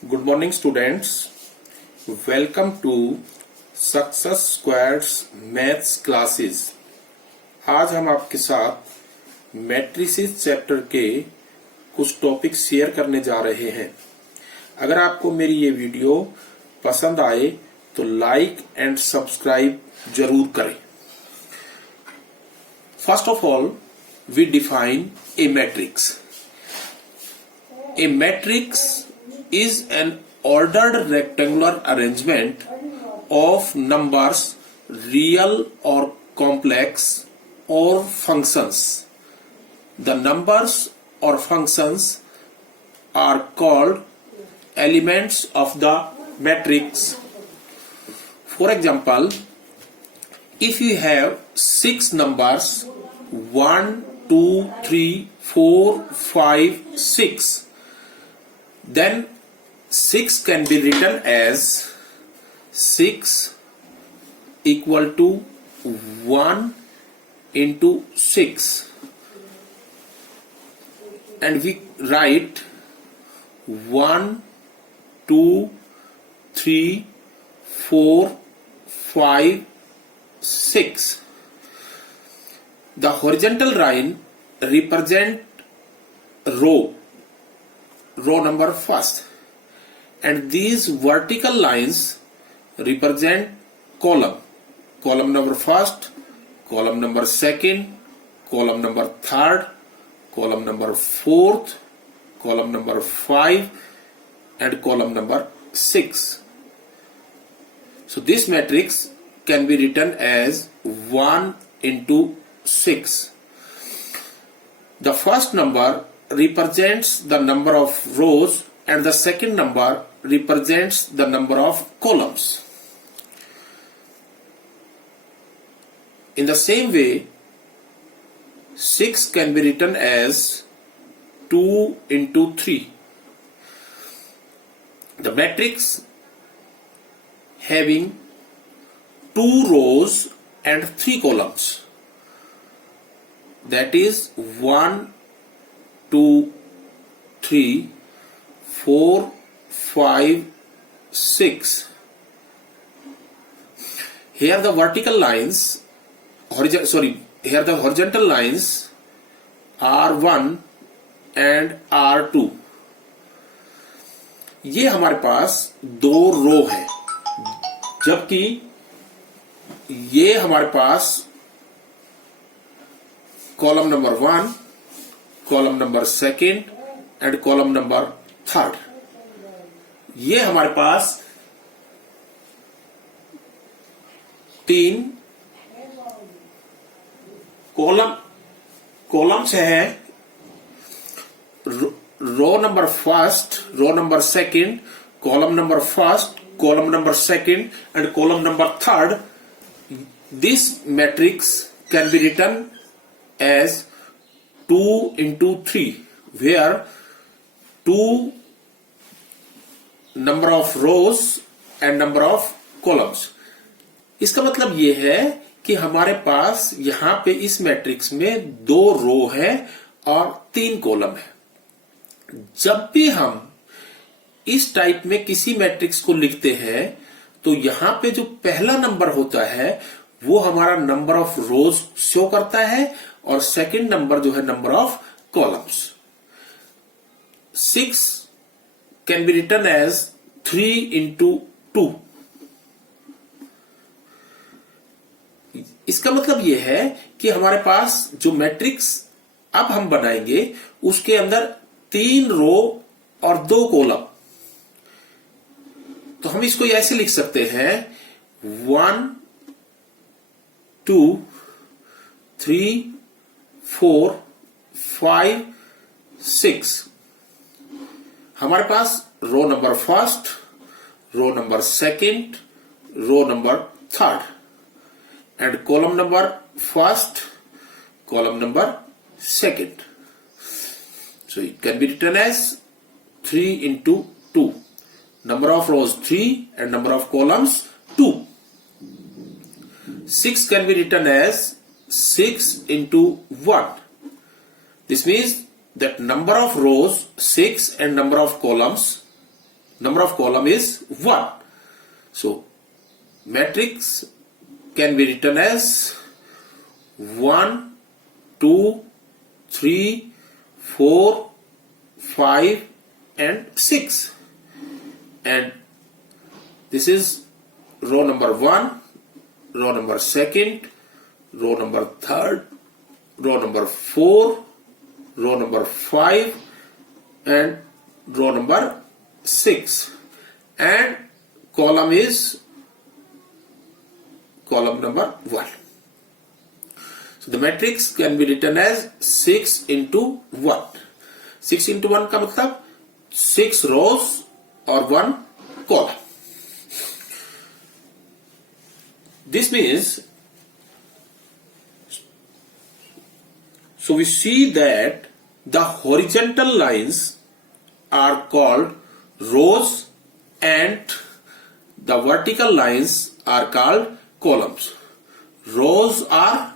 Good morning students. Welcome to success squares maths classes. आज हम आपके साथ मैट्रिसेस चैप्टर के कुछ टॉपिक शेयर करने जा रहे हैं। अगर आपको मेरी ये वीडियो पसंद आए तो लाइक एंड सब्सक्राइब जरूर करें। First of all we define a matrix. A matrix is an ordered rectangular arrangement of numbers, real or complex, or functions. The numbers or functions are called elements of the matrix. For example, if you have 6 numbers 1, 2, 3, 4, 5, 6, then 6 can be written as 6 equal to 1 into 6, and we write 1, 2, 3, 4, 5, 6. The horizontal line represent row number first, and these vertical lines represent column number first, column number second, column number third, column number fourth, column number 5, and column number 6. So this matrix can be written as 1 into 6. The first number represents the number of rows and the second number represents the number of columns. In the same way, 6 can be written as 2 into 3. The matrix having 2 rows and 3 columns, that is 1, 2, 3, 4, 5, 6. Here the vertical lines, here the horizontal lines R1 and R2. ये हमारे पास 2 रो है, जबकि ये हमारे पास column number 1, column number second and column number third. ये हमारे पास 3 कॉलम्स हैं। Row number first, row number second, column number first, column number second and column number third. This matrix can be written as 2 into 3, where 2 number of rows and number of columns. इसका मतलब ये है कि हमारे पास यहां पे इस matrix में 2 रो है और 3 कॉलम है। जब भी हम इस टाइप में किसी मैट्रिक्स को लिखते हैं तो यहां पे जो पहला नंबर होता है वो हमारा नंबर ऑफ रोज शो करता है और सेकंड नंबर जो है number of columns. 6 can be written as 3 into 2। इसका मतलब यह है कि हमारे पास जो मैट्रिक्स अब हम बनाएंगे उसके अंदर 3 रो और 2 कॉलम। तो हम इसको ऐसे लिख सकते हैं 1, 2, 3, 4, 5, 6। हमारे पास row number first, row number second, row number third and column number first, column number second. So it can be written as 3 into 2. Number of rows 3 and number of columns 2. 6 can be written as 6 into 1. This means that number of rows 6 and number of columns number of column is 1. So matrix can be written as 1, 2, 3, 4, 5 and 6. And this is row number 1, row number 2nd, row number 3rd, row number 4, row number 5 and row number 6, and column is column number 1. So the matrix can be written as 6 into 1. 6 into 1 का मतलब 6 rows or 1 column. This means, so we see that the horizontal lines are called rows and the vertical lines are called columns. Rows are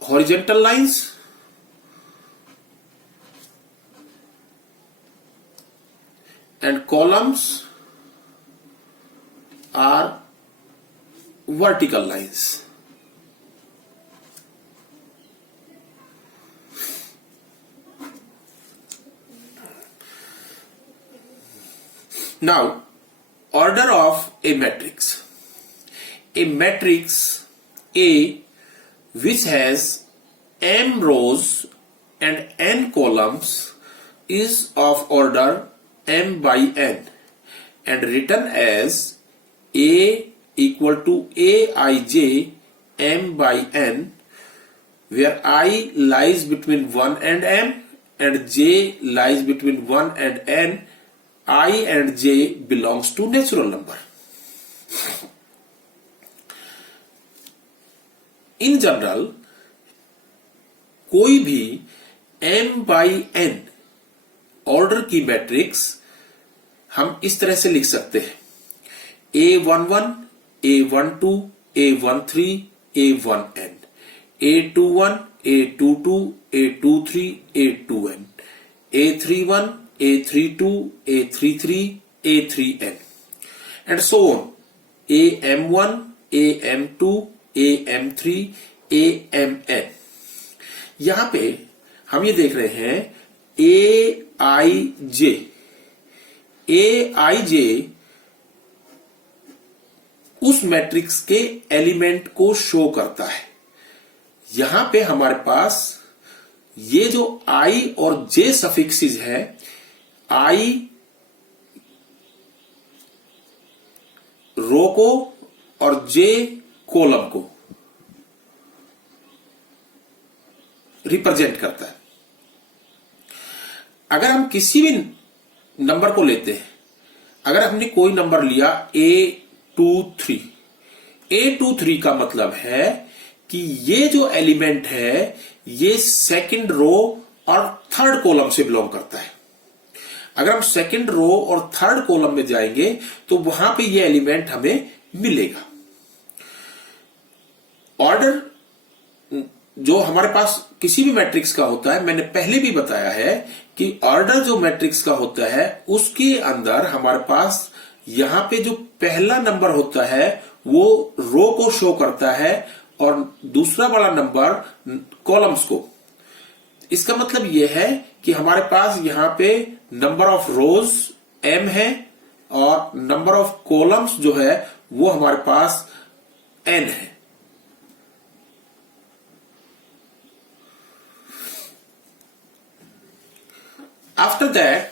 horizontal lines and columns are vertical lines. Now, order of a matrix. A matrix A which has m rows and n columns is of order m by n and written as A equal to Aij m by n, where I lies between 1 and m and j lies between 1 and n. I and j belongs to natural number. In general, कोई भी m by n order की matrix हम इस तरह से लिख सकते हैं: A11, A12, A13, A1n, A21, A22, A23, A2n, A31, A32, A33, A3n, and so on. AM1, AM2, AM3, AMN. यहां पे हम ये देख रहे हैं AIJ. AIJ उस मैट्रिक्स के एलिमेंट को शो करता है. यहां पे हमारे पास ये जो I और J सफिक्सेस है, I रो को और J कॉलम को रिप्रेजेंट करता है. अगर हम किसी भी नंबर को लेते हैं, अगर हमने कोई नंबर लिया A23, A23 का मतलब है कि ये जो एलिमेंट है ये सेकंड रो और थर्ड कॉलम से बिलोंग करता है. अगर हम सेकंड रो और थर्ड कॉलम में जाएंगे तो वहां पे ये एलिमेंट हमें मिलेगा. ऑर्डर जो हमारे पास किसी भी मैट्रिक्स का होता है, मैंने पहले भी बताया है कि ऑर्डर जो मैट्रिक्स का होता है उसके अंदर हमारे पास यहां पे जो पहला नंबर होता है वो रो को शो करता है और दूसरा वाला नंबर कॉलम्स को. इसका मतलब यह है कि हमारे पास यहां पे नंबर ऑफ रोज m है और नंबर ऑफ कॉलम्स जो है वो हमारे पास n है. After that,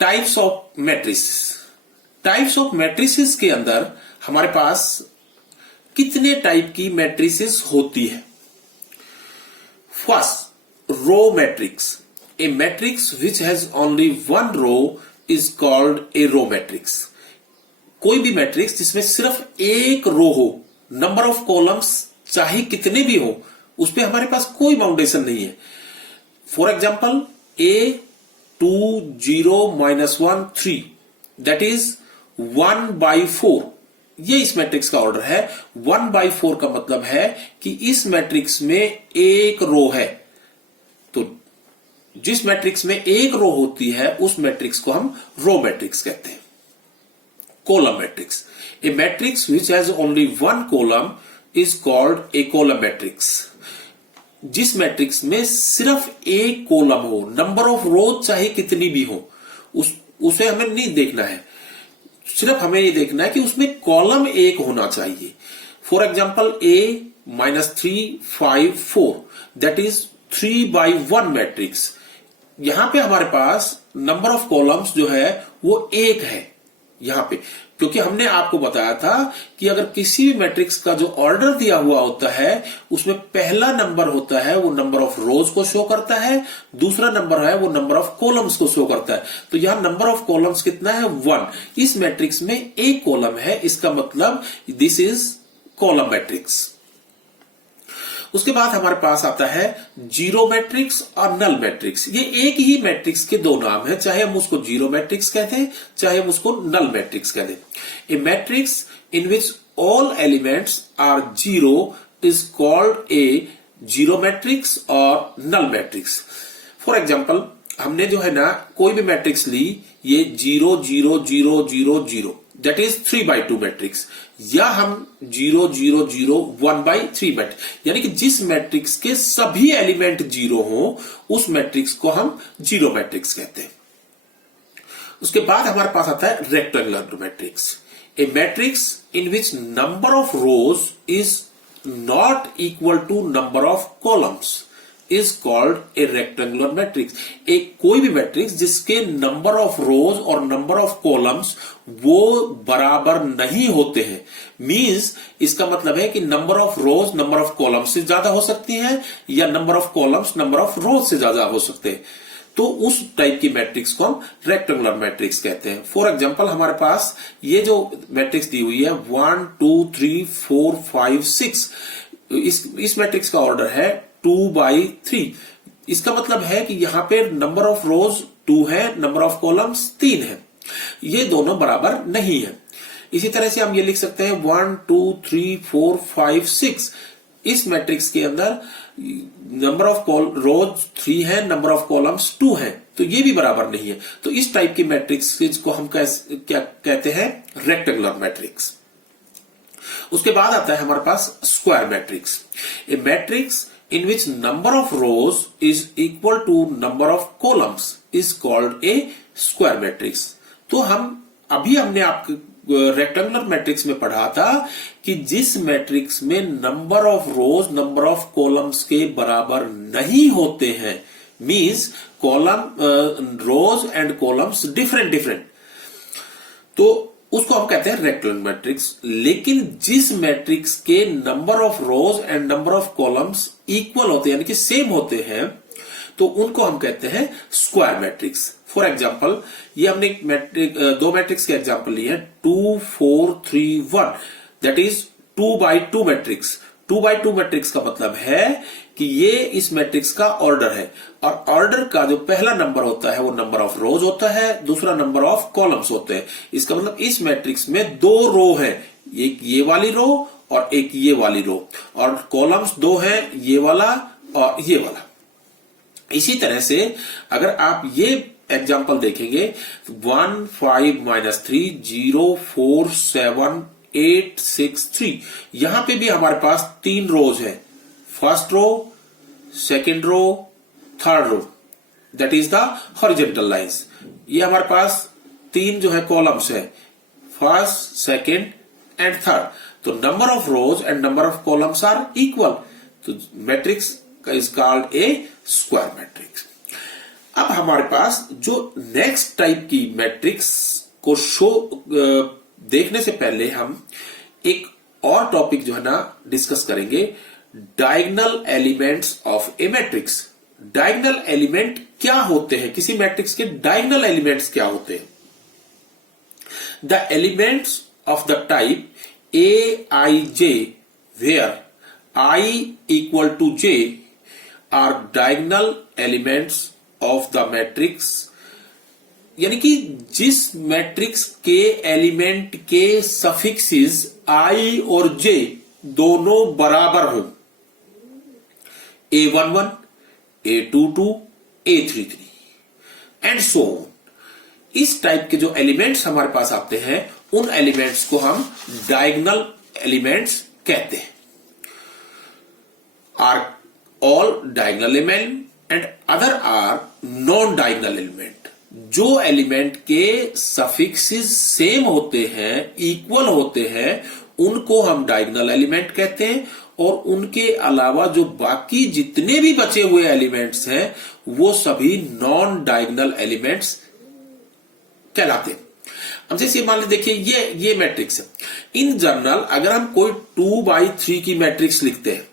types of matrices. Types of matrices के अंदर हमारे पास कितने टाइप की मैट्रिसेस होती है? First, row matrix. A matrix which has only one row is called a row matrix. कोई भी मैट्रिक्स जिसमें सिर्फ एक रो हो, नंबर ऑफ कॉलम्स चाहे कितने भी हो, उस पर हमारे पास कोई बाउंडेशन नहीं है. For example A 2 0 -1 3, that is 1/4, ये इस मैट्रिक्स का ऑर्डर है। 1/4 का मतलब है कि इस मैट्रिक्स में एक रो है, तो जिस मैट्रिक्स में एक रो होती है उस मैट्रिक्स को हम रो मैट्रिक्स कहते हैं। Column matrix, a matrix which has only one column is called A column matrix. जिस मैट्रिक्स में सिर्फ एक कॉलम हो, नंबर ऑफ रोज चाहे कितनी भी हो, उसे हमें नहीं देखना है, सिर्फ हमें ये देखना है कि उसमें कॉलम एक होना चाहिए। For example A-3 5 4, that is 3/1 matrix. यहां पे हमारे पास नंबर ऑफ कॉलम्स जो है वो एक है यहां पे, क्योंकि हमने आपको बताया था कि अगर किसी भी मैट्रिक्स का जो ऑर्डर दिया हुआ होता है उसमें पहला नंबर होता है वो नंबर ऑफ रोज को शो करता है, दूसरा नंबर है वो नंबर ऑफ कॉलम्स को शो करता है। तो यहां नंबर ऑफ कॉलम्स कितना है? 1। इस मैट्रिक्स में एक कॉलम है, इसका मतलब दिस इज कॉलम मैट्रिक्स। उसके बाद हमारे पास आता है जीरो मैट्रिक्स और नल मैट्रिक्स। ये एक ही मैट्रिक्स के दो नाम है, चाहे हम उसको जीरो मैट्रिक्स कहते हैं चाहे हम उसको नल मैट्रिक्स कहते हैं। A matrix in which all elements are zero is called a zero matrix और नल मैट्रिक्स। फॉर एग्जाम्पल हमने जो है ना कोई भी मैट्रिक्स ली, ये 0 0 0 0 0 दैट इज 3/2 मैट्रिक्स, या हम 0 0 0 1/3 मैट्रिक्स, यानी कि जिस मैट्रिक्स के सभी एलिमेंट जीरो हो उस मैट्रिक्स को हम जीरो मैट्रिक्स कहते हैं। उसके बाद हमारे पास आता है rectangular matrix. A matrix in which number of rows is not equal to number of columns is called a rectangular matrix. एक कोई भी मैट्रिक्स जिसके नंबर ऑफ रोज और नंबर ऑफ कॉलम्स वो बराबर नहीं होते हैं, मींस इसका मतलब है कि number of rows number of columns से ज्यादा हो सकती हैं या number of columns number of रोज से ज्यादा हो सकते हैं, तो उस टाइप की मैट्रिक्स को हम रेक्टेंगुलर मैट्रिक्स कहते हैं। फॉर एग्जांपल हमारे पास ये जो मैट्रिक्स दी हुई है 1 2 3 4 5 6, इस मैट्रिक्स का ऑर्डर है 2/3। इसका मतलब है कि यहां पे नंबर ऑफ रोज 2 है, नंबर ऑफ कॉलम्स 3 है, ये दोनों बराबर नहीं है। इसी तरह से हम ये लिख सकते हैं 1 2 3 4 5 6, इस मैट्रिक्स के अंदर नंबर ऑफ रोज 3 है, नंबर ऑफ कॉलम्स 2 है, तो ये भी बराबर नहीं है। तो इस टाइप की मैट्रिक्स को हम क्या कहते हैं? Rectangular matrix. उसके बाद आता है हमारे पास square matrix. A matrix in which number of rows is equal to number of columns is called a square matrix। तो हमने आपको रेक्टेंगुलर मैट्रिक्स में पढ़ा था कि जिस मैट्रिक्स में number of rows number of columns के बराबर नहीं होते हैं, means column rows and columns different, तो उसको हम कहते हैं रेक्टेंगुलर मैट्रिक्स। लेकिन जिस मैट्रिक्स के number of rows and number of columns equal होते हैं यानी कि सेम होते हैं, तो उनको हम कहते हैं स्क्वायर मैट्रिक्स। फॉर एग्जांपल ये हमने दो मैट्रिक्स के एग्जांपल लिए हैं 2 4 3 1, दैट इज 2/2 मैट्रिक्स। 2/2 मैट्रिक्स का मतलब है कि ये इस मैट्रिक्स का ऑर्डर है, और ऑर्डर का जो पहला नंबर होता है वो नंबर ऑफ रोज होता है, दूसरा नंबर ऑफ कॉलम्स होते हैं। इसका मतलब इस मैट्रिक्स में 2 रो है, एक ये वाली रो और एक ये वाली रो, और कॉलम्स 2 हैं, ये वाला और ये वाला। इसी तरह से अगर आप ये एग्जांपल देखेंगे 1 5 -3 0 4 7 8 6 3, यहां पे भी हमारे पास 3 रोज है, first row, second row, third row, that is the horizontal lines. ये हमारे पास 3 जो है कॉलम्स है, फर्स्ट सेकेंड एंड थर्ड, तो number of rows and number of columns are equal, तो matrix is called a square matrix. अब हमारे पास जो नेक्स्ट टाइप की मैट्रिक्स को देखने से पहले हम एक और टॉपिक जो है ना डिस्कस करेंगे, diagonal elements of A matrix. Diagonal element क्या होते हैं? किसी मैट्रिक्स के डायगोनल एलिमेंट्स क्या होते हैं? The elements of the type Aij where I equal to j are diagonal elements of the matrix। यानी कि जिस मैट्रिक्स के एलिमेंट के सफिक्सेस आई और जे दोनों बराबर हो, A11, A22, A33 and so on, इस टाइप के जो एलिमेंट्स हमारे पास आते हैं उन एलिमेंट्स को हम डायगोनल एलिमेंट्स कहते हैं। Are all diagonal element and other are non diagonal element. जो एलिमेंट के सफिक्सेस सेम होते हैं, इक्वल होते हैं, उनको हम डायगोनल एलिमेंट कहते हैं और उनके अलावा जो बाकी जितने भी बचे हुए एलिमेंट्स हैं वो सभी नॉन डायगोनल एलिमेंट्स कहलाते हैं। अब जैसे मान लीजिए देखिए ये मैट्रिक्स है। इन जनरल अगर हम कोई 2/3 की मैट्रिक्स लिखते हैं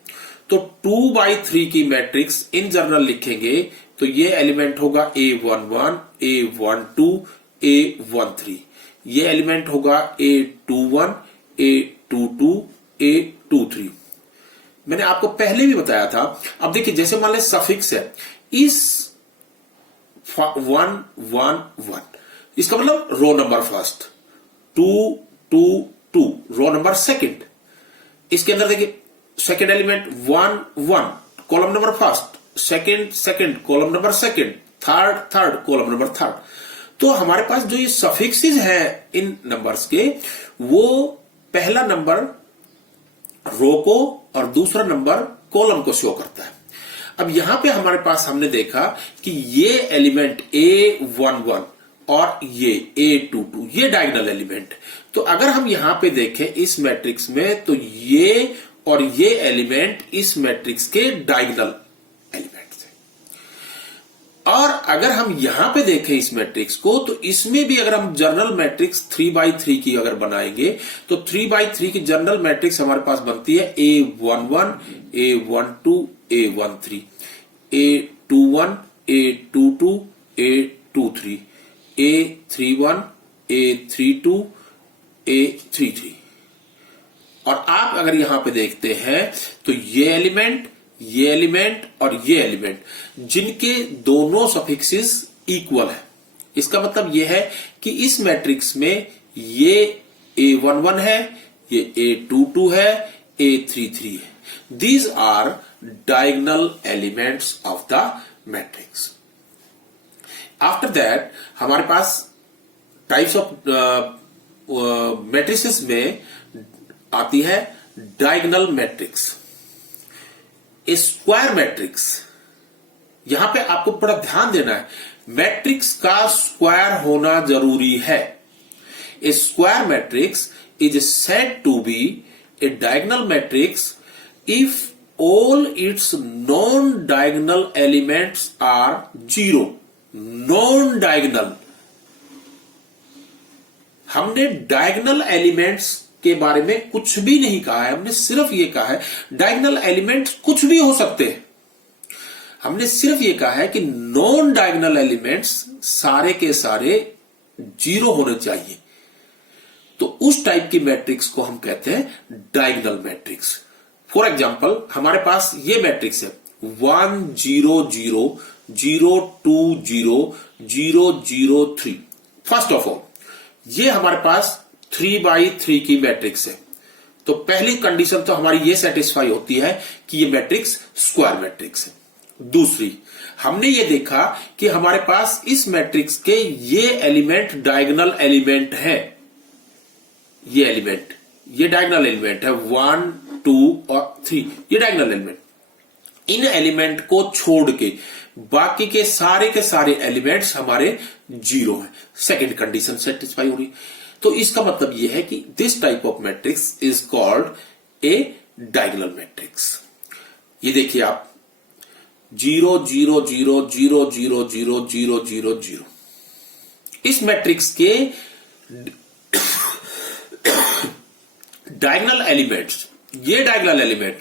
तो 2/3 की मैट्रिक्स इन जनरल लिखेंगे तो ये एलिमेंट होगा A11, A12, A13। ये एलिमेंट होगा A21, A22, A23। मैंने आपको पहले भी बताया था। अब देखिए जैसे मान लें सफिक्स है इस 1, 1, 1, इसका मतलब row number first, 2, 2, 2 row number second. इसके अंदर देखिए second element 1, 1 column number first, second, second column number second, third, third column number third. तो हमारे पास जो ये सफिक्सेस हैं इन नंबर्स के, वो पहला नंबर रो को और दूसरा नंबर कॉलम को शो करता है। अब यहां पे हमारे पास हमने देखा कि ये एलिमेंट A11 और ये A22 ये डायगोनल एलिमेंट। तो अगर हम यहां पे देखें इस मैट्रिक्स में तो ये और ये एलिमेंट इस मैट्रिक्स के डायगोनल एलिमेंट्स हैं। और अगर हम यहां पे देखें इस मैट्रिक्स को तो इसमें भी अगर हम जनरल मैट्रिक्स 3/3 की अगर बनाएंगे तो 3/3 की जनरल मैट्रिक्स हमारे पास बनती है A11, A12, A13, A21, A22, A23, A31, A32, A33। और आप अगर यहां पे देखते हैं तो ये एलिमेंट और ये एलिमेंट जिनके दोनों सफिक्सेस इक्वल है, इसका मतलब यह है कि इस मैट्रिक्स में ये A11 है, ये A22 है, A33 है। These are diagonal elements of the matrix. After that हमारे पास टाइप्स ऑफ मैट्रिसेस में आती है डायगोनल मैट्रिक्स, स्क्वायर मैट्रिक्स। यहां पे आपको बड़ा ध्यान देना है, मैट्रिक्स का स्क्वायर होना जरूरी है। A square matrix is said to be a diagonal matrix if all its non-diagonal elements are 0। non-diagonal, हमने डायगोनल एलिमेंट्स के बारे में कुछ भी नहीं कहा है, हमने सिर्फ ये कहा है डायगोनल एलिमेंट्स कुछ भी हो सकते हैं। हमने सिर्फ ये कहा है कि नॉन डायगोनल एलिमेंट्स सारे के सारे 0 होने चाहिए। तो उस टाइप की मैट्रिक्स को हम कहते हैं डायगोनल मैट्रिक्स। फॉर एग्जाम्पल हमारे पास ये मैट्रिक्स है 1, 0, 0, 0, 2, 0, 0, 0, 3। फर्स्ट ऑफ ऑल ये हमारे पास 3/3 की मैट्रिक्स है। तो पहली कंडीशन तो हमारी ये सेटिस्फाई होती है कि ये मैट्रिक्स स्क्वायर मैट्रिक्स है। दूसरी, हमने ये देखा कि हमारे पास इस मैट्रिक्स के ये एलिमेंट डायगोनल एलिमेंट है। ये एलिमेंट, ये डायगोनल एलिमेंट है 1, 2 और 3, ये डायगोनल एलिमेंट। इन एलिमेंट को छोड़ के बाकी के सारे एलिमेंट्स हमारे 0 है। सेकेंड कंडीशन सेटिस्फाई हो रही। तो इसका मतलब यह है कि this type of matrix is called A diagonal matrix. ये देखिए आप 0, 0, 0, 0, 0, 0, 0, 0, 0। इस मैट्रिक्स के डायगोनल एलिमेंट्स, ये डायगोनल एलिमेंट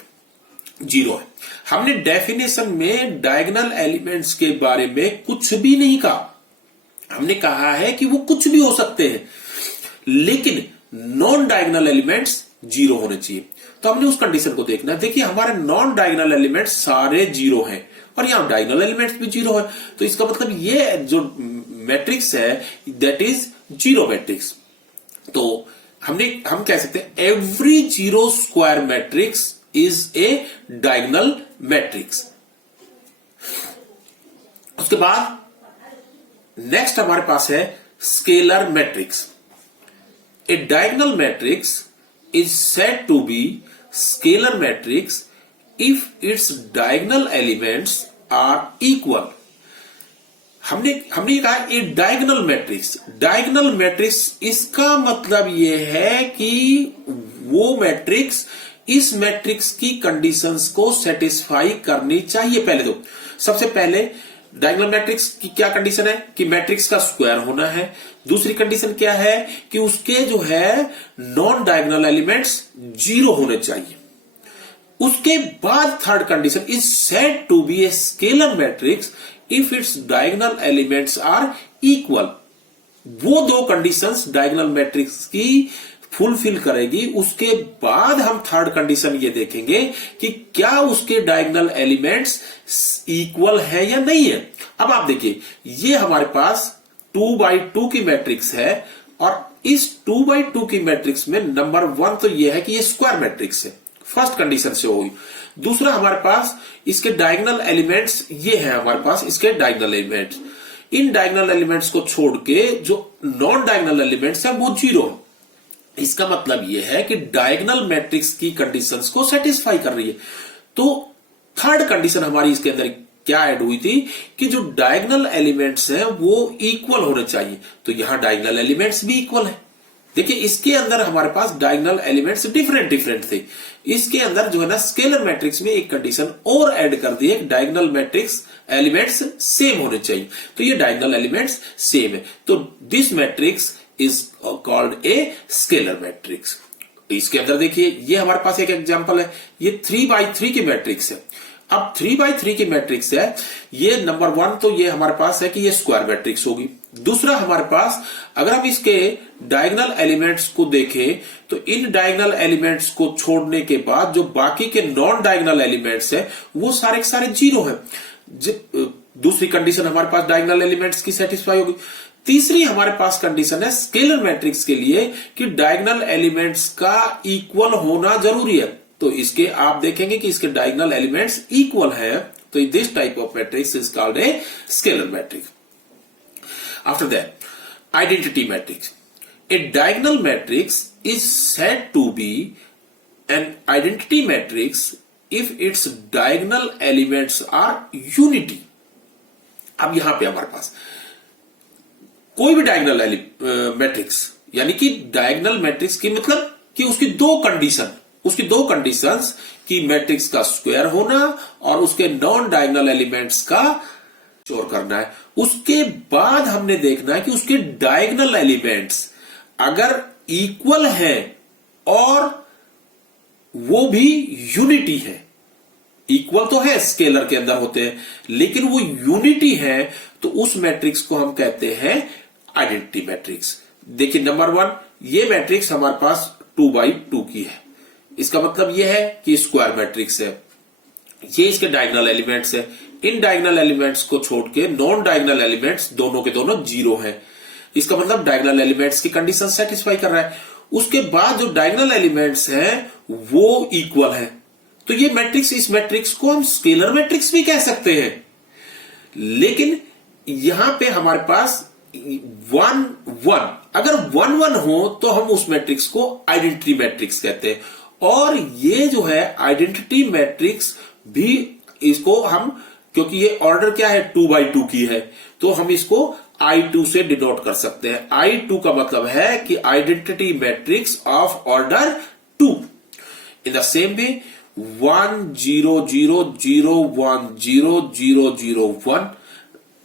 0 है। हमने डेफिनेशन में डायगोनल एलिमेंट्स के बारे में कुछ भी नहीं कहा। हमने कहा है कि वो कुछ भी हो सकते हैं, लेकिन नॉन डायगोनल एलिमेंट्स 0 होने चाहिए। तो हमने उस कंडीशन को देखना है। देखिए हमारे नॉन डायगोनल एलिमेंट्स सारे 0 हैं और यहां डायगोनल एलिमेंट्स भी 0 है। तो इसका मतलब ये जो मैट्रिक्स है दैट इज जीरो मैट्रिक्स। तो हम कह सकते हैं every zero square matrix is a diagonal matrix. उसके बाद नेक्स्ट हमारे पास है scalar matrix. A diagonal matrix is said to be scalar matrix if its diagonal elements are equal. हमने कहा ए डायगोनल मैट्रिक्स, इसका मतलब यह है कि वो मैट्रिक्स इस मैट्रिक्स की कंडीशंस को सेटिस्फाई करनी चाहिए। पहले तो सबसे पहले डायगोनल मैट्रिक्स की क्या कंडीशन है कि मैट्रिक्स का स्क्वायर होना है। दूसरी कंडीशन क्या है कि उसके जो है नॉन डायगोनल एलिमेंट्स जीरो होने चाहिए। उसके बाद third condition is said to be a scalar matrix if its diagonal elements are equal. वो दो कंडीशंस डायगोनल मैट्रिक्स की फुलफिल करेगी। उसके बाद हम थर्ड कंडीशन ये देखेंगे कि क्या उसके डायगोनल एलिमेंट्स इक्वल है या नहीं है। अब आप देखिए ये हमारे पास 2x2 की मैट्रिक्स है और इस 2x2 की मैट्रिक्स में नंबर 1 तो ये है कि ये स्क्वायर मैट्रिक्स है, फर्स्ट कंडीशन से होगी। दूसरा हमारे पास इसके डायगोनल एलिमेंट्स ये है, हमारे पास इसके डायगोनल एलिमेंट्स। इन डायगोनल एलिमेंट्स को छोड़ के जो नॉन डायगोनल एलिमेंट्स है वो जीरो है। इसका मतलब यह है कि डायगोनल मैट्रिक्स की कंडीशंस को सेटिस्फाई कर रही है। तो थर्ड कंडीशन हमारी इसके अंदर क्या ऐड हुई थी कि जो डायगोनल एलिमेंट्स हैं वो इक्वल होने चाहिए। तो यहां डायगोनल एलिमेंट्स भी इक्वल है। देखिए इसके अंदर हमारे पास डायगोनल एलिमेंट्स डिफरेंट थे। इसके अंदर जो है ना स्केलर मैट्रिक्स में एक कंडीशन और ऐड कर दी है, डायगोनल मैट्रिक्स एलिमेंट्स सेम होने चाहिए। तो ये डायगोनल एलिमेंट्स सेम है, तो this matrix is called a scalar matrix. इसके अंदर देखिए ये हमारे पास एक एग्जांपल है, ये 3x3 की मैट्रिक्स है। अब 3x3 की मैट्रिक्स है, ये नंबर 1 तो ये हमारे पास है कि ये स्क्वायर मैट्रिक्स होगी। दूसरा हमारे पास अगर हम इसके डायगोनल एलिमेंट्स को देखें तो इन डायगोनल एलिमेंट्स को छोड़ने के बाद जो बाकी के नॉन डायगोनल एलिमेंट्स है वो सारे के सारे जीरो है। दूसरी कंडीशन हमारे पास डायगोनल एलिमेंट्स की सेटिस्फाई होगी। तीसरी हमारे पास कंडीशन है स्केलर मैट्रिक्स के लिए कि डायगोनल एलिमेंट्स का इक्वल होना जरूरी है। तो इसके आप देखेंगे कि इसके डायगोनल एलिमेंट्स इक्वल है, तो this type of matrix is called a scalar matrix. After that identity matrix. A diagonal matrix is said to be an identity matrix if its diagonal elements are unity. अब यहां पे हमारे पास कोई भी diagonal matrix, यानी कि diagonal matrix की मतलब कि उसकी दो कंडीशंस कि मैट्रिक्स का स्क्वायर होना और उसके नॉन डायगोनल एलिमेंट्स का चोर करना है। उसके बाद हमने देखना है कि उसके डायगोनल एलिमेंट्स अगर इक्वल है और वो भी यूनिटी है। इक्वल तो है, स्केलर के अंदर होते हैं, लेकिन वो यूनिटी है, तो उस मैट्रिक्स को हम कहते हैं आइडेंटिटी मैट्रिक्स। देखिए नंबर 1 ये मैट्रिक्स हमारे पास 2x2 की है। इसका मतलब यह है कि स्क्वायर मैट्रिक्स है। ये इसके डायगोनल एलिमेंट्स है। इन डायगोनल एलिमेंट्स को छोड़ के नॉन डायगोनल एलिमेंट्स दोनों के दोनों जीरो है। इसका मतलब डायगोनल एलिमेंट्स की कंडीशन सेटिस्फाई कर रहा है। उसके बाद जो डायगोनल एलिमेंट्स हैं वो इक्वल है। तो ये मैट्रिक्स, इस मैट्रिक्स को हम स्केलर मैट्रिक्स भी कह सकते हैं। लेकिन यहां पे हमारे पास 1-1, अगर 1-1 हो तो हम उस मैट्रिक्स को आइडेंटिटी मैट्रिक्स कहते हैं। और ये जो है आइडेंटिटी मैट्रिक्स भी, इसको हम, क्योंकि ये ऑर्डर क्या है 2x2 की है, तो हम इसको I2 से डिनोट कर सकते हैं। I2 का मतलब है कि identity matrix of order 2। In the same way 1 0 0 0 1 0 0 0 1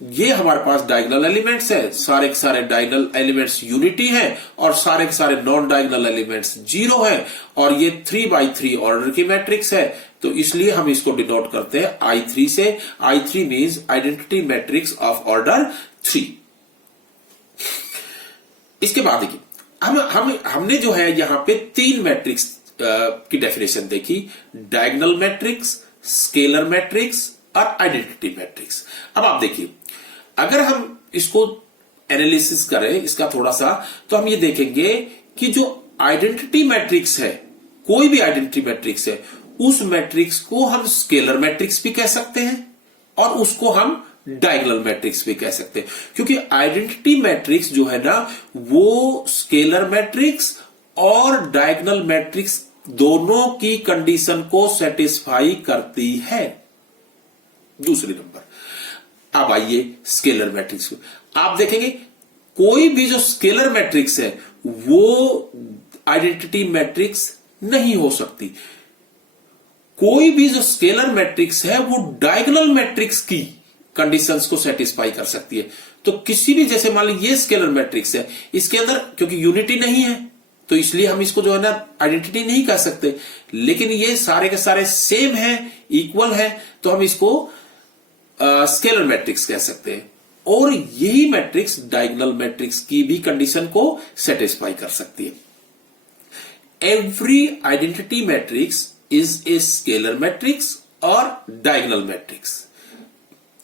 ये हमारे पास डायगोनल एलिमेंट्स है। सारे के सारे डायगोनल एलिमेंट्स यूनिटी है और सारे के सारे नॉन डायगोनल एलिमेंट्स जीरो है। और ये 3x3 ऑर्डर की मैट्रिक्स है, तो इसलिए हम इसको डिनोट करते हैं I3 से। I3 means identity matrix of order 3। इसके बाद देखिए हमने जो है यहां पे 3 मैट्रिक्स की डेफिनेशन देखी, डायगोनल मैट्रिक्स, स्केलर मैट्रिक्स और आइडेंटिटी मैट्रिक्स। अब आप देखिए अगर हम इसको एनालिसिस करें इसका थोड़ा सा, तो हम ये देखेंगे कि जो आइडेंटिटी मैट्रिक्स है, कोई भी आइडेंटिटी मैट्रिक्स है, उस मैट्रिक्स को हम स्केलर मैट्रिक्स भी कह सकते हैं और उसको हम डायगोनल मैट्रिक्स भी कह सकते हैं, क्योंकि आइडेंटिटी मैट्रिक्स जो है ना वो स्केलर मैट्रिक्स और डायगोनल मैट्रिक्स दोनों की कंडीशन को सेटिस्फाई करती है। दूसरी नंबर, अब आइए स्केलर मैट्रिक्स को आप देखेंगे, कोई भी जो स्केलर मैट्रिक्स है वो आइडेंटिटी मैट्रिक्स नहीं हो सकती। कोई भी जो स्केलर मैट्रिक्स है वो डायगोनल मैट्रिक्स की कंडीशंस को सेटिस्फाई कर सकती है। तो किसी भी, जैसे मान लीजिए ये स्केलर मैट्रिक्स है, इसके अंदर क्योंकि यूनिटी नहीं है तो इसलिए हम इसको जो है ना आइडेंटिटी नहीं कह सकते, लेकिन ये सारे के सारे सेम है, इक्वल है, तो हम इसको स्केलर मैट्रिक्स कह सकते हैं। और यही मैट्रिक्स डायगोनल मैट्रिक्स की भी कंडीशन को सेटिस्फाई कर सकती है। Every identity matrix is a scalar matrix और diagonal matrix.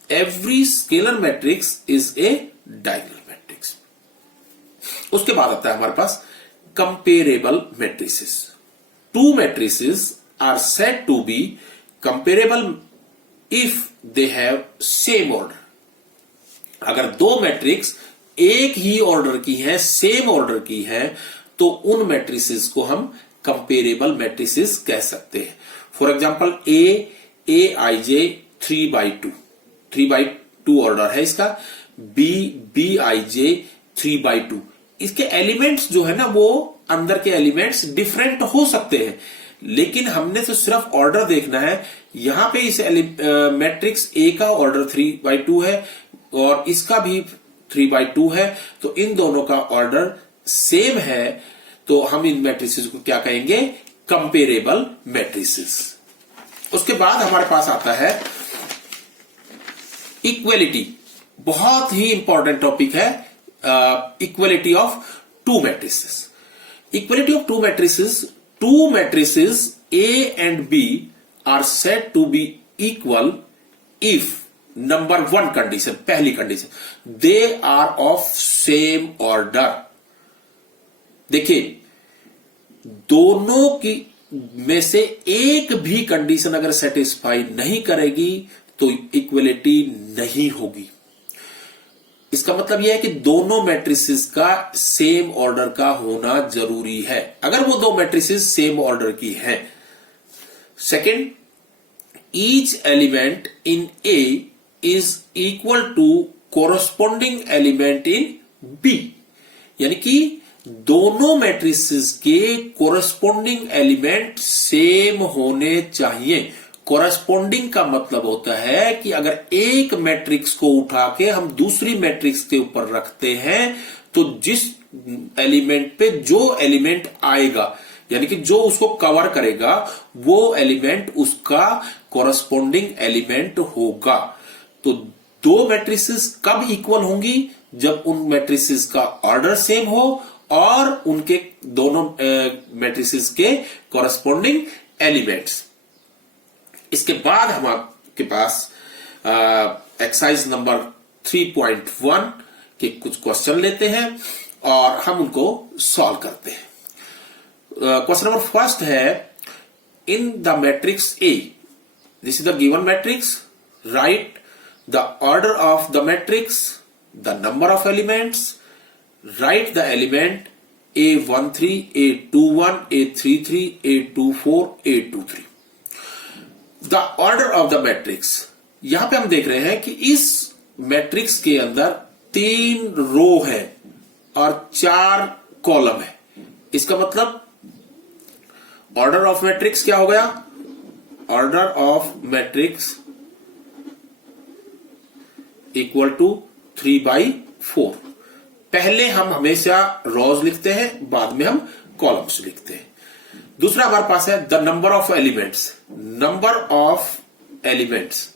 Every scalar matrix is a diagonal matrix. उसके बाद आता है हमारे पास comparable matrices. Two matrices are said to be comparable if they have same order. अगर दो मैट्रिक्स एक ही ऑर्डर की है, सेम ऑर्डर की है, तो उन मैट्रिसेस को हम कंपेरेबल मैट्रिसेस कह सकते हैं। For example A i J 3/2, 3/2 order है इसका। बी आई जे 3/2। इसके एलिमेंट्स जो है ना वो अंदर के एलिमेंट्स डिफरेंट हो सकते हैं, लेकिन हमने तो सिर्फ ऑर्डर देखना है। यहां पे इस मैट्रिक्स ए का ऑर्डर 3/2 है और इसका भी 3/2 है, तो इन दोनों का ऑर्डर सेम है, तो हम इन मैट्रिसेस को क्या कहेंगे? Comparable matrices. उसके बाद हमारे पास आता है इक्वलिटी। बहुत ही इंपॉर्टेंट टॉपिक है equality of to matrices. Equality of to matrices A and B are said to be equal if number 1 condition, पहली condition, they are of same order। देखिए, दोनों की में से एक भी कंडीशन अगर सेटिस्फाई नहीं करेगी तो इक्वलिटी नहीं होगी। इसका मतलब यह है कि दोनों मैट्रिसेस का सेम ऑर्डर का होना जरूरी है। अगर वो दो मैट्रिसेस सेम ऑर्डर की हैं, second, each element in A is equal to corresponding element in B, यानी कि दोनों मैट्रिसेस के कोरस्पॉन्डिंग एलिमेंट सेम होने चाहिए। कोरस्पॉन्डिंग का मतलब होता है कि अगर एक मैट्रिक्स को उठा के हम दूसरी मैट्रिक्स के ऊपर रखते हैं तो जिस एलिमेंट पे जो एलिमेंट आएगा, यानी कि जो उसको कवर करेगा, वो एलिमेंट उसका कोरस्पॉन्डिंग एलिमेंट होगा। तो दो मैट्रिसेस कब इक्वल होंगी? जब उन मैट्रिसेस का ऑर्डर सेम हो और उनके दोनों मैट्रिसेस के कोरस्पॉन्डिंग एलिमेंट्स। इसके बाद हम आपके पास एक्सरसाइज नंबर 3.1 के कुछ क्वेश्चन लेते हैं और हम उनको सॉल्व करते हैं। क्वेश्चन नंबर फर्स्ट है, in the matrix A, this is the given matrix, right the order of the matrix, the number of elements, right the element A13, A21, A33, A24, A23। The order of the matrix, यहां पे हम देख रहे हैं कि इस matrix के अंदर 3 रो है और 4 कॉलम है। इसका मतलब ऑर्डर ऑफ मैट्रिक्स क्या हो गया? Order of matrix equal to 3/4। पहले हम हमेशा रोज लिखते हैं, बाद में हम कॉलम्स लिखते हैं। दूसरा हमारे पास है the number of elements. Number of elements,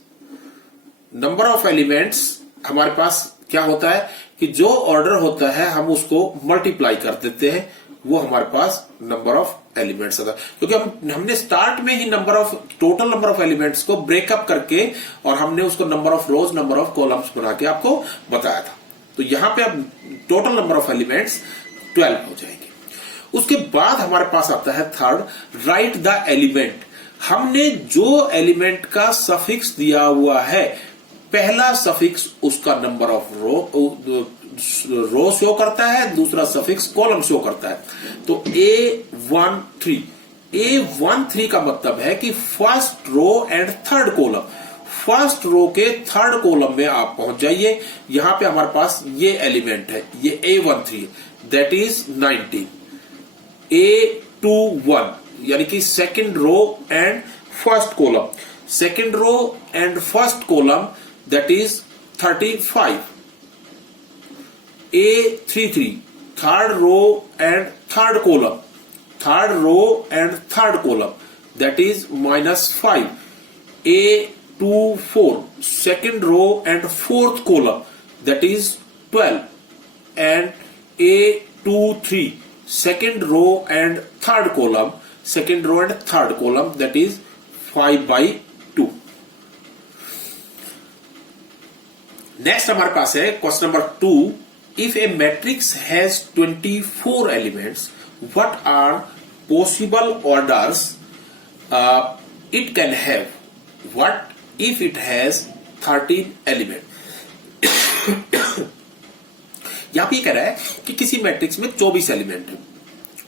number of elements हमारे पास क्या होता है कि जो ऑर्डर होता है हम उसको मल्टीप्लाई कर देते हैं, वो हमारे पास नंबर ऑफ एलिमेंट्स आता है। क्योंकि हमने स्टार्ट में ही टोटल नंबर ऑफ एलिमेंट्स को ब्रेकअप करके और हमने उसको number of rows, number of columns बना के आपको बताया था। तो यहां पे अब टोटल नंबर ऑफ एलिमेंट्स 12 हो जाएंगे। उसके बाद हमारे पास आता है थर्ड, राइट द एलिमेंट। हमने जो एलिमेंट का सफिक्स दिया हुआ है, पहला सफिक्स उसका नंबर ऑफ रो शो करता है, दूसरा सफिक्स कॉलम शो करता है। तो A13 का मतलब है कि first row and third column, first row के थर्ड कॉलम में आप पहुंच जाइए। यहां पे हमारे पास ये एलिमेंट है, ये A13 दैट इज 19। A21 यानी कि second row and first column, second row and first column that is 35। A33 third row and third column, third row and third column that is -5। A24 second row and fourth column that is 12, and A23 second row and third column, second row and third column that is 5/2। Next हमारे पास है question number 2, if a matrix has 24 elements what are possible orders it can have, what if it has 13 element. यहां पे कह रहा है कि किसी मैट्रिक्स में 24 एलिमेंट है,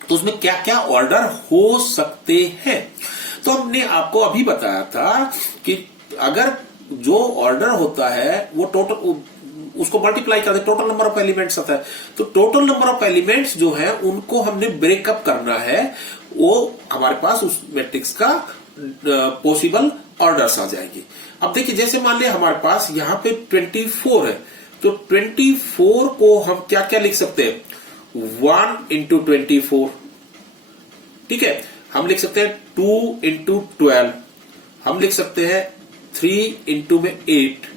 तो उसमें क्या क्या ऑर्डर हो सकते हैं। तो हमने आपको अभी बताया था कि अगर जो ऑर्डर होता है वो टोटल, उसको मल्टीप्लाई करते टोटल नंबर ऑफ एलिमेंट्स आता है। तो टोटल नंबर ऑफ एलिमेंट्स जो है उनको हमने ब्रेकअप करना है, वो हमारे पास उस मैट्रिक्स का पॉसिबल ऑर्डर्स आ जाएंगे। अब देखिए जैसे मान लिया हमारे पास यहां पे 24 है, तो 24 को हम क्या क्या लिख सकते हैं, 1 इंटू 24, ठीक है। हम लिख सकते हैं 2 इंटू 12, हम लिख सकते हैं 3 इंटू में 8,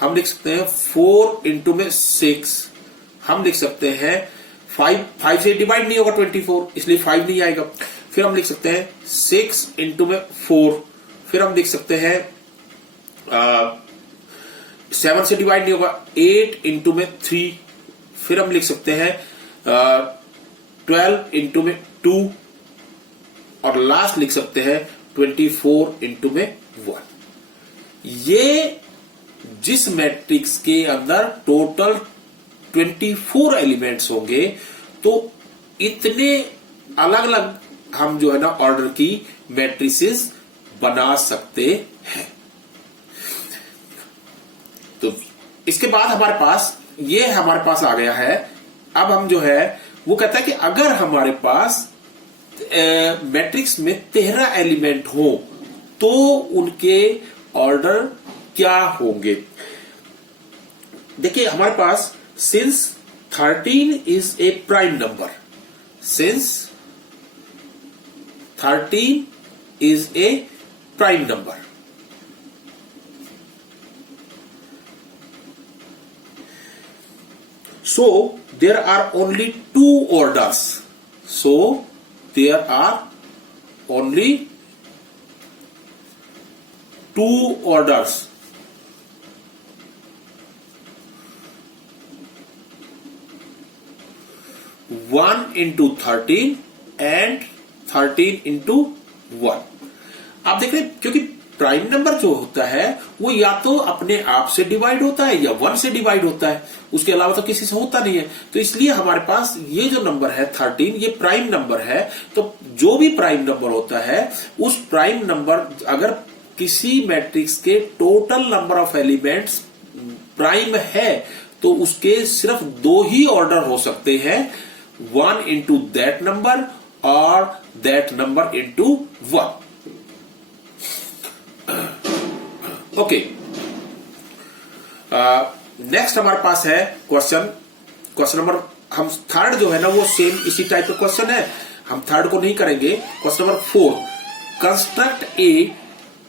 हम लिख सकते हैं 4 इंटू में 6, हम लिख सकते हैं 5 से डिवाइड नहीं होगा 24, इसलिए 5 नहीं आएगा। फिर हम लिख सकते हैं 6 इंटू में 4, फिर हम लिख सकते हैं 7 से डिवाइड नहीं होगा 8 इंटू में 3, फिर हम लिख सकते हैं 12 इंटू में 2, और लास्ट लिख सकते हैं 24 इंटू में 1। ये जिस मैट्रिक्स के अंदर टोटल 24 एलिमेंट्स होंगे, तो इतने अलग अलग हम जो है ना ऑर्डर की मैट्रिसेस बना सकते हैं। तो इसके बाद हमारे पास ये हमारे पास आ गया है। अब हम जो है वो कहता है कि अगर हमारे पास मैट्रिक्स में 13 एलिमेंट हो तो उनके ऑर्डर क्या होंगे। देखिए हमारे पास since 13 is a prime number, since 13 is a prime number, so there are only two orders, so there are only two orders, 1 into 13 and 13 into 1। आप देख रहे हैं क्योंकि प्राइम नंबर जो होता है वो या तो अपने आप से डिवाइड होता है या 1 से डिवाइड होता है, उसके अलावा तो किसी से होता नहीं है। तो इसलिए हमारे पास ये जो नंबर है 13, ये प्राइम नंबर है। तो जो भी प्राइम नंबर होता है, उस प्राइम नंबर अगर किसी मैट्रिक्स के total number of elements prime है तो उसके सिर्फ 2 ही ऑर्डर हो सकते हैं, 1 इंटू दैट नंबर और that number into 1। Okay, next हमारे पास है क्वेश्चन नंबर, हम थर्ड जो है ना वो सेम इसी टाइप का क्वेश्चन है, हम थर्ड को नहीं करेंगे। Question number 4, construct a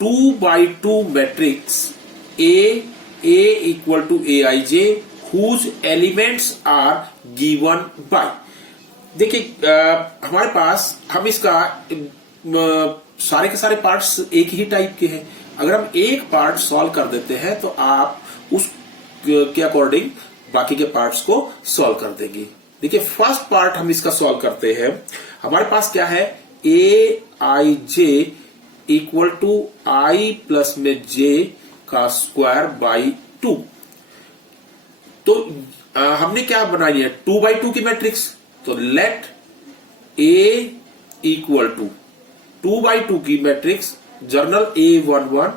2x2 matrix A equal to Aij whose elements are given by. देखिए हमारे पास हम इसका सारे के सारे पार्ट्स एक ही टाइप के हैं। अगर हम एक पार्ट सॉल्व कर देते हैं तो आप उस के अकॉर्डिंग बाकी के पार्ट्स को सॉल्व कर देंगे। देखिए फर्स्ट पार्ट हम इसका सॉल्व करते हैं। हमारे पास क्या है, a i J equal to I plus में जे का स्क्वायर बाई 2। तो हमने क्या बनाई है, 2 बाई 2 की मैट्रिक्स। तो let a equal to 2 by 2 की matrix, general A11,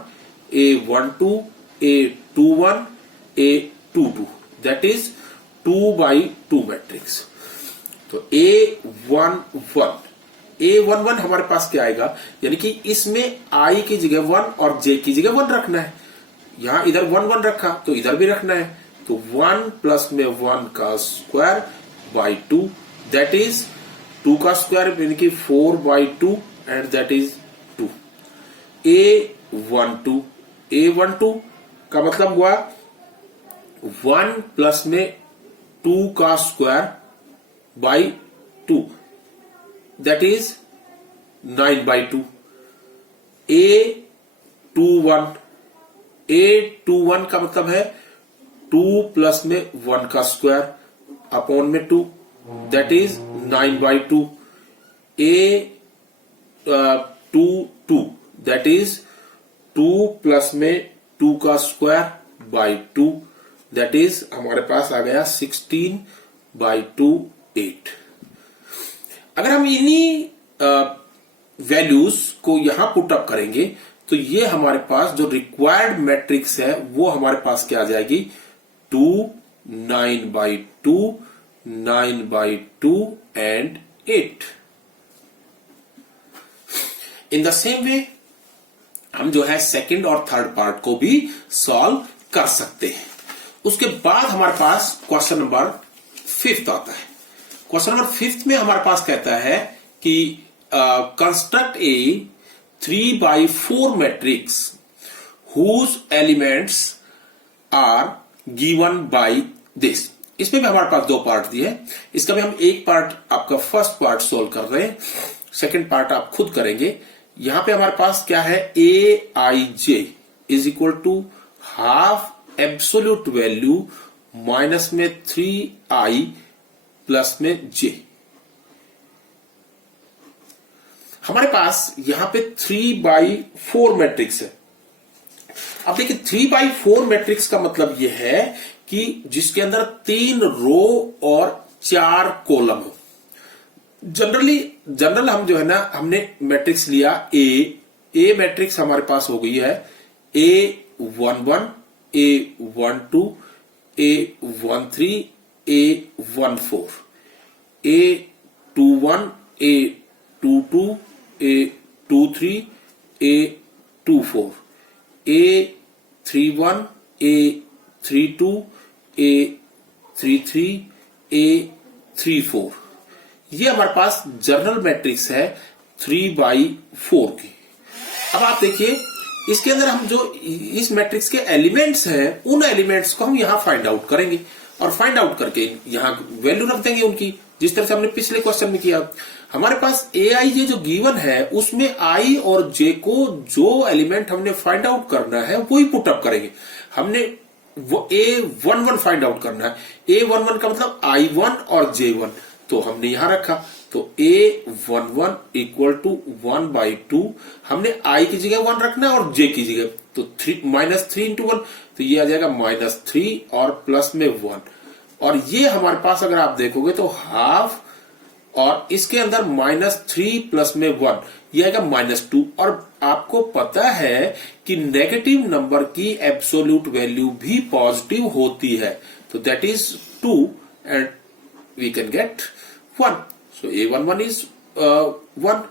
A12, A21, A22, that is 2 by 2 matrix. तो A11 हमारे पास क्या आएगा, यानी कि इसमें I की जगह 1 और J की जगह 1 रखना है। यहां इधर 1 1 रखा तो इधर भी रखना है। तो 1 प्लस में 1 का स्क्वायर बाई 2, दैट इज 2 का स्क्वायर यानी कि 4 by 2 and that is 2। A12 का मतलब हुआ 1 प्लस में 2 का square by 2, that is 9 by 2। A21 का मतलब है 2 प्लस में 1 का स्क्वायर अपॉन में 2, that is 9 by 2। A22 that is 2 plus में 2 का स्क्वायर बाई 2, दैट इज हमारे पास आ गया 16 बाई 2 8। अगर हम इन्हीं वैल्यूज को यहां पुट अप करेंगे तो ये हमारे पास जो रिक्वायर्ड मैट्रिक्स है वो हमारे पास क्या आ जाएगी, 2 9 by 2 9 by 2 and 8। In the same way हम जो है सेकंड और थर्ड पार्ट को भी सॉल्व कर सकते हैं। उसके बाद हमारे पास क्वेश्चन नंबर 5 आता है। क्वेश्चन नंबर 5 में हमारे पास कहता है कि construct A 3 by 4 matrix whose elements are given by this। इसमें भी हमारे पास 2 पार्ट दिए हैं। इसका भी हम एक पार्ट, आपका फर्स्ट पार्ट सोल्व कर रहे हैं, सेकंड पार्ट आप खुद करेंगे। यहां पे हमारे पास क्या है, a i j is equal to half absolute value minus में 3i प्लस में j। हमारे पास यहां पे 3 बाई 4 मैट्रिक्स है। अब देखिए 3 बाई 4 मैट्रिक्स का मतलब यह है कि जिसके अंदर 3 रो और 4 कॉलम हो। जनरल हम जो है ना, हमने मैट्रिक्स लिया ए मैट्रिक्स हमारे पास हो गई है A11, A12, A13, A14, A21, A22, A23, A24, A31, A32, A33, A34। ये हमारे पास जनरल मैट्रिक्स है 3 बाई 4 की। अब आप देखिए इसके अंदर हम जो इस मैट्रिक्स के एलिमेंट्स हैं उन एलिमेंट्स को हम यहां फाइंड आउट करेंगे और फाइंड आउट करके यहां वैल्यू रख देंगे उनकी, जिस तरह से हमने पिछले क्वेश्चन में किया। हमारे पास ए आई जे जो गिवन है उसमें आई और जे को जो एलिमेंट हमने फाइंड आउट करना है वही पुट अप करेंगे। हमने वो A11 फाइंड आउट करना है। A11 का मतलब I1 और J1, तो हमने यहां रखा। तो A11 इक्वल टू 1 बाई 2, हमने I की जगह 1 रखना है और J की जगह, तो -3 इंटू 1, तो ये आ जाएगा -3 और प्लस में 1। और ये हमारे पास अगर आप देखोगे तो हाफ और इसके अंदर -3 प्लस में 1, ये आएगा -2। और आपको पता है कि नेगेटिव नंबर की एब्सोल्यूट वैल्यू भी पॉजिटिव होती है, तो that is 2 and we can get 1। So A11 is 1।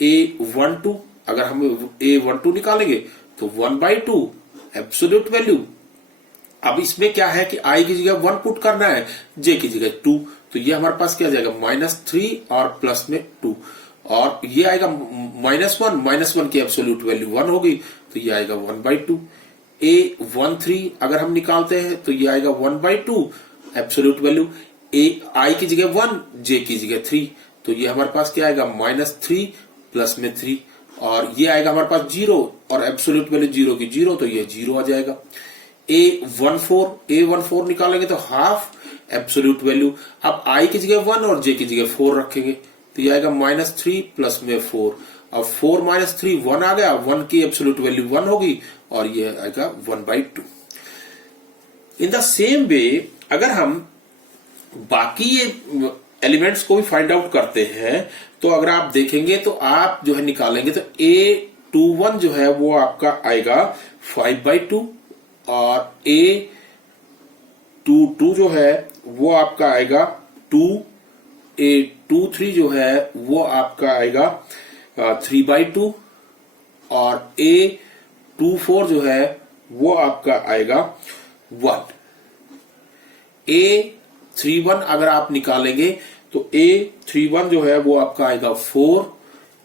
A12 अगर हम A12 निकालेंगे तो 1 बाई 2 एब्सोल्यूट वैल्यू। अब इसमें क्या है कि I की जगह 1 पुट करना है, J की जगह 2, तो ये हमारे पास क्या जाएगा -3 और प्लस में 2, और ये आएगा -1 की एब्सोल्यूट वैल्यू 1 होगी, तो ये आएगा 1 बाई 2। A13 अगर हम निकालते हैं तो ये आएगा 1 बाई 2 एब्सोल्यूट वैल्यू, I की जगह 1, J की जगह 3, तो ये हमारे पास क्या आएगा -3 प्लस में 3, और ये आएगा हमारे पास 0 और एब्सोल्यूट वैल्यू 0 की 0, तो ये 0 आ जाएगा। A14 निकालेंगे तो हाफ एब्सोल्यूट वैल्यू। अब I की जगह 1 और J की जगह 4 रखेंगे तो ये आएगा -3 प्लस में 4। अब 4 - 3 1 आ गया, 1 की एब्सोल्यूट वैल्यू 1 होगी और ये आएगा 1/2। इन द सेम वे अगर हम बाकी ये एलिमेंट्स को भी फाइंड आउट करते हैं तो अगर आप देखेंगे तो आप जो है निकालेंगे तो A21 जो है वो आपका आएगा 5/2 और A22 जो है वो आपका आएगा 2। A23 जो है वो आपका आएगा 3/2 और A24 जो है वो आपका आएगा 1। A31 अगर आप निकालेंगे तो A31 जो है वो आपका आएगा 4।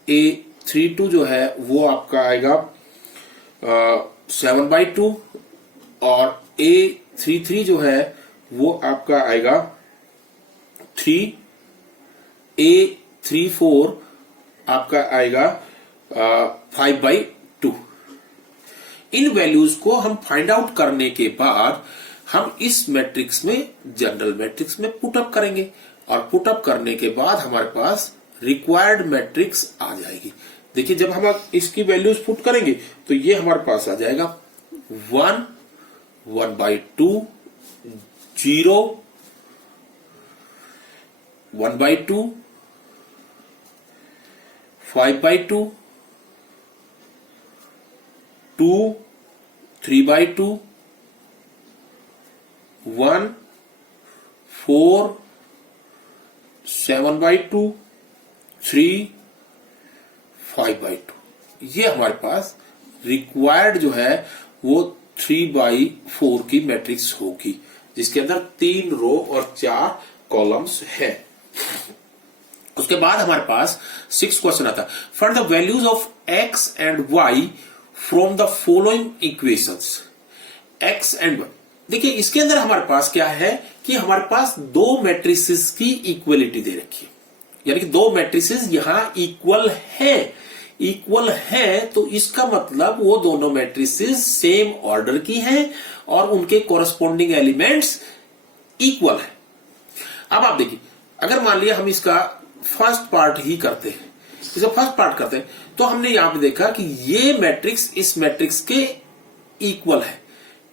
A32 जो है वो आपका आएगा 7/2 और A33 जो है वो आपका आएगा 3। A34 आपका आएगा 5/2। इन वैल्यूज को हम फाइंड आउट करने के बाद हम इस मैट्रिक्स में जनरल मैट्रिक्स में पुटअप करेंगे और पुटअप करने के बाद हमारे पास रिक्वायर्ड मैट्रिक्स आ जाएगी। देखिए जब हम इसकी वैल्यूज पुट करेंगे तो ये हमारे पास आ जाएगा 1, 1/2, 0, 1/2, 5/2, 2, 3/2, 1, 4, 7/2, 3, 5/2। ये हमारे पास रिक्वायर्ड जो है वो 3/4 की मैट्रिक्स होगी जिसके अंदर 3 रो और 4 कॉलम्स है। उसके बाद हमारे पास 6 क्वेश्चन आता है, find the values of x and y from the following equations. x and y, देखिए इसके अंदर हमारे पास क्या है कि हमारे पास दो मैट्रिसेस की इक्वलिटी दे रखी है, यानी कि दो मैट्रिसेस यहां इक्वल है तो इसका मतलब वो दोनों मैट्रिसेस सेम ऑर्डर की हैं और उनके कोरस्पोंडिंग एलिमेंट्स इक्वल है। अब आप देखिए अगर मान लिया हम इसका फर्स्ट पार्ट ही करते हैं, तो हमने यहां पे देखा कि ये मैट्रिक्स इस मैट्रिक्स के इक्वल है,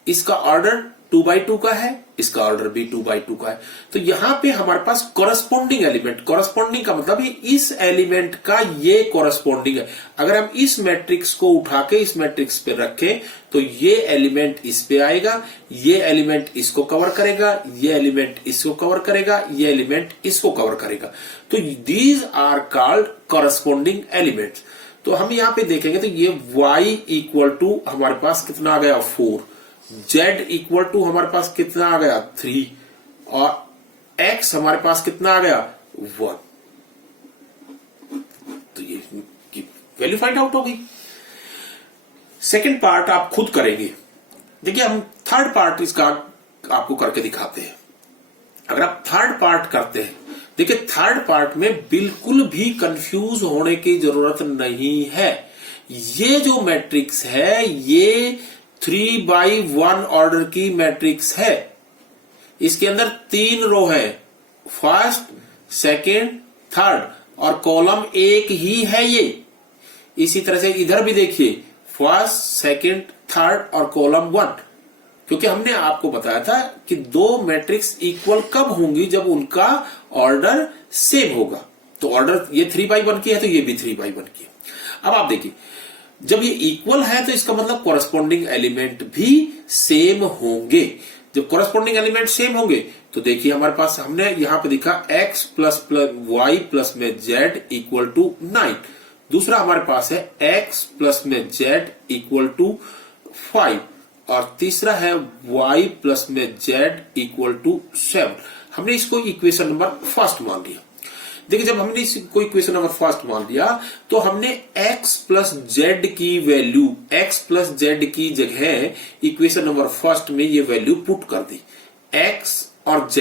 इसका ऑर्डर 2/2 का है, इसका ऑर्डर भी 2/2 का है। तो यहां पे हमारे पास कोरस्पोंडिंग एलिमेंट, कोरस्पोंडिंग का मतलब है इस एलिमेंट का ये कोरस्पोंडिंग है। अगर हम इस मैट्रिक्स को उठा के इस मैट्रिक्स पे रखें तो ये एलिमेंट इस पे आएगा, ये एलिमेंट इसको कवर करेगा, ये एलिमेंट इसको कवर करेगा, ये एलिमेंट इसको कवर करेगा। तो these are called corresponding elements. तो हम यहां पे देखेंगे तो ये y इक्वल टू हमारे पास कितना आ गया 4, z इक्वल टू हमारे पास कितना आ गया 3 और x हमारे पास कितना आ गया 1। तो ये वैल्यू फाइंड आउट हो गई। सेकेंड पार्ट आप खुद करेंगे। देखिए हम थर्ड पार्ट इसका आपको करके दिखाते हैं। अगर आप थर्ड पार्ट करते हैं, देखिए थर्ड पार्ट में बिल्कुल भी कंफ्यूज होने की जरूरत नहीं है। ये जो मैट्रिक्स है ये 3/1 ऑर्डर की मैट्रिक्स है। इसके अंदर 3 रो है, फर्स्ट, सेकेंड, थर्ड और कॉलम एक ही है ये। इसी तरह से इधर भी देखिए फर्स्ट, सेकेंड, थर्ड और कॉलम 1, क्योंकि हमने आपको बताया था कि दो मैट्रिक्स इक्वल कब होंगी जब उनका ऑर्डर सेम होगा। तो ऑर्डर ये 3/1 की है तो ये भी 3/1 की है। अब आप देखिए जब ये इक्वल है तो इसका मतलब कोरस्पोंडिंग एलिमेंट भी सेम होंगे। जब कोरस्पोंडिंग एलिमेंट सेम होंगे तो देखिए हमारे पास हमने यहां पे दिखा x प्लस y प्लस में z इक्वल टू 9। दूसरा हमारे पास है x प्लस में z इक्वल टू 5 और तीसरा है y प्लस में z इक्वल टू 7। हमने इसको इक्वेशन नंबर फर्स्ट मान लिया। देखिए जब हमने इसको इक्वेशन नंबर फर्स्ट मान लिया तो हमने x प्लस जेड की वैल्यू, x प्लस जेड की जगह इक्वेशन नंबर फर्स्ट में ये वैल्यू पुट कर दी, x और z,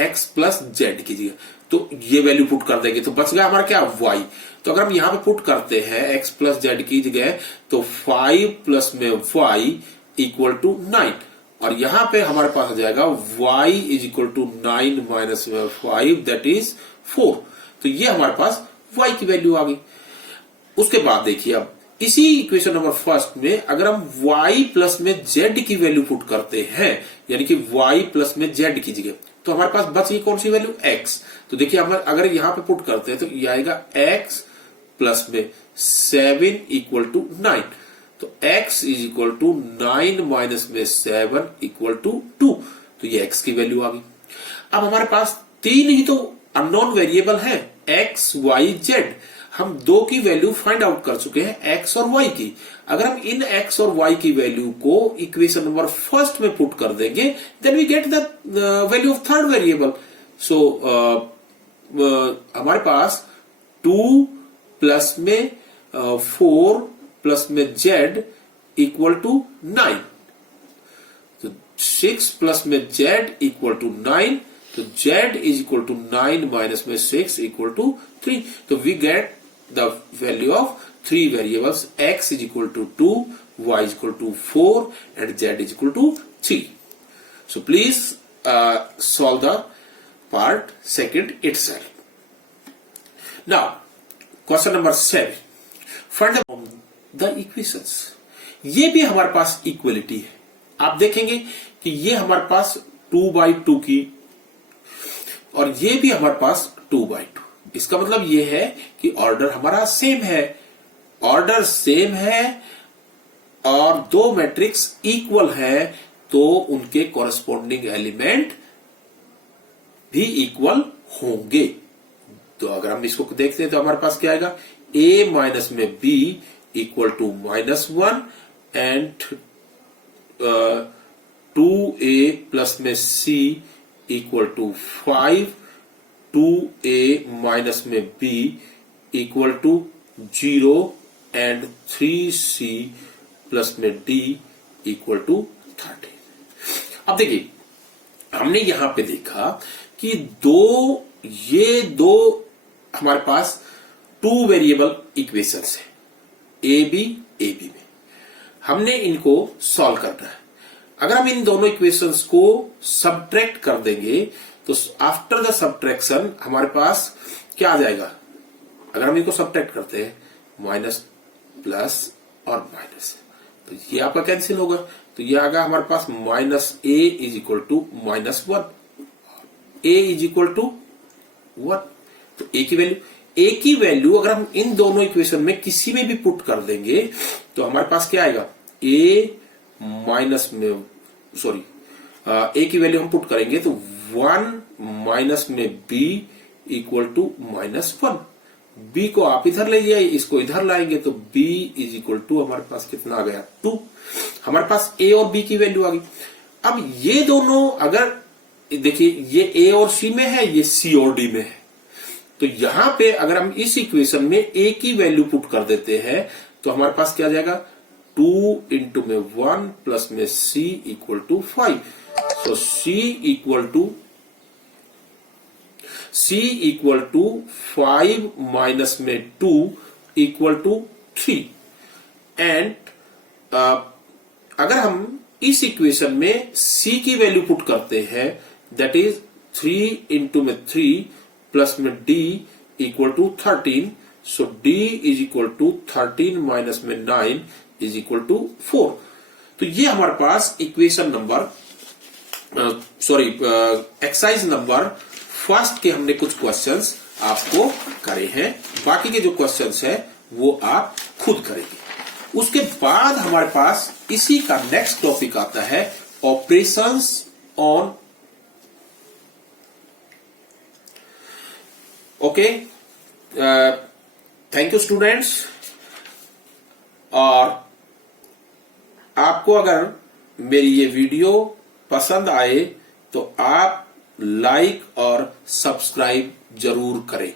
x प्लस जेड की जगह। तो ये वैल्यू पुट कर देंगे तो बच गया हमारा क्या y। तो अगर हम यहां पे पुट करते हैं x प्लस जेड की जगह तो 5 प्लस में y इक्वल टू 9 और यहां पे हमारे पास आ जाएगा y is equal to 9 minus 5 that is 4। तो ये हमारे पास y की वैल्यू आ गई। उसके बाद देखिए अब इसी इक्वेशन नंबर फर्स्ट में अगर हम y प्लस में z की वैल्यू पुट करते हैं, यानी कि y प्लस में z की जगह, तो हमारे पास बच गई कौन सी वैल्यू x। तो देखिए हम अगर यहां पे पुट करते हैं तो ये आएगा x प्लस में 7 इक्वल टू 9। तो x is equal to 9 minus में 7 इक्वल टू 2। तो ये x की वैल्यू आ गई। अब हमारे पास तीन ही तो अननोन वेरिएबल है x y z। हम दो की वैल्यू फाइंड आउट कर चुके हैं x और y की। अगर हम इन x और y की वैल्यू को इक्वेशन नंबर फर्स्ट में पुट कर देंगे then we get the value of third variable. So हमारे पास 2 प्लस में 4 प्लस में z इक्वल टू 9। तो 6 प्लस में z इक्वल टू 9। तो z is equal to 9 minus में 6 इक्वल टू 3। तो we get the value of three variables x is equal to 2, y is equal to 4 and z is equal to 3। So please solve the part second itself. Now, question number 7, find the equations. ये भी हमारे पास equality है। आप देखेंगे कि ये हमारे पास 2/2 की और ये भी हमारे पास 2/2। इसका मतलब ये है कि ऑर्डर हमारा सेम है। ऑर्डर सेम है और दो मैट्रिक्स इक्वल है तो उनके कॉरेस्पॉन्डिंग एलिमेंट भी इक्वल होंगे। तो अगर हम इसको देखते हैं तो हमारे पास क्या आएगा, a माइनस में b equal to -1 and 2a plus में c equal to 5, 2a minus में b equal to 0 and 3c plus में d इक्वल टू 30। अब देखिए हमने यहां पे देखा कि ये दो हमारे पास 2 वेरिएबल इक्वेशंस है ए बी में। हमने इनको सॉल्व करना है। अगर हम इन दोनों इक्वेशंस को सबट्रैक्ट कर देंगे तो आफ्टर द सबट्रैक्शन हमारे पास क्या आ जाएगा। अगर हम इनको सबट्रैक्ट करते हैं माइनस प्लस और माइनस, तो ये आपका कैंसिल होगा। तो ये आएगा हमारे पास -a is equal to -1, a is equal to 1। तो a की वैल्यू अगर हम इन दोनों इक्वेशन में किसी में भी पुट कर देंगे तो हमारे पास क्या आएगा, a माइनस में a की वैल्यू हम पुट करेंगे तो 1 माइनस में b इक्वल टू -1। b को आप इधर ले जाइए, इसको इधर लाएंगे तो b इज इक्वल टू हमारे पास कितना आ गया, 2। हमारे पास a और b की वैल्यू आ गई। अब ये दोनों अगर देखिए ये a और c में है, ये c और d में है, तो यहां पे अगर हम इस इक्वेशन में a की वैल्यू पुट कर देते हैं तो हमारे पास क्या आ जाएगा, 2 इंटू में 1 प्लस में c equal to 5। So c equal to 5 minus में 2 इक्वल टू 3। एंड अगर हम इस इक्वेशन में c की वैल्यू पुट करते हैं दैट इज 3 इंटू में 3 प्लस में d equal to 13। So d is equal to 13 minus में 9 इज इक्वल टू 4। तो ये हमारे पास equation number exercise number first के हमने कुछ क्वेश्चंस आपको करे हैं। बाकी के जो क्वेश्चंस है वो आप खुद करेंगे। उसके बाद हमारे पास इसी का नेक्स्ट टॉपिक आता है operations on. Okay, thank you students. और आपको अगर मेरी ये वीडियो पसंद आए तो आप लाइक और सब्सक्राइब जरूर करें।